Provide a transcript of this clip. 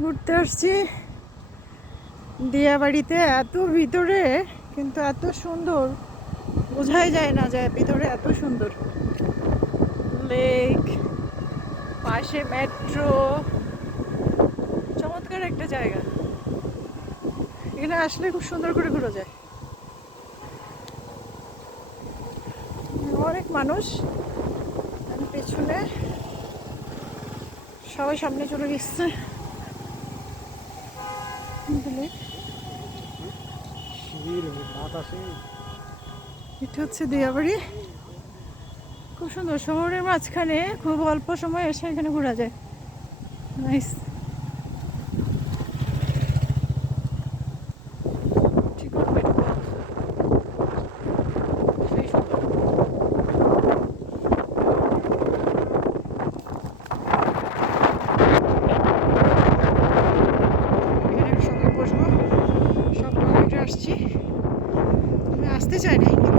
ঘুরতে আসছি দিয়াবাড়িতে। এত ভিতরে কিন্তু এত সুন্দর, বোঝাই যায় না যে ভিতরে এত সুন্দর। লেক, পাশে মেট্রো, চমৎকার একটা জায়গা। এখানে আসলে খুব সুন্দর করে ঘোরা যায়। অনেক মানুষ, পেছনে সবাই সামনে চলে গেছে। এটা হচ্ছে দিয়াবাড়ি। খুব সুন্দর, শহরের মাঝখানে খুব অল্প সময় এসে এখানে ঘোরা যায়। নাইস। আসছি, আমি আসতে চাই না।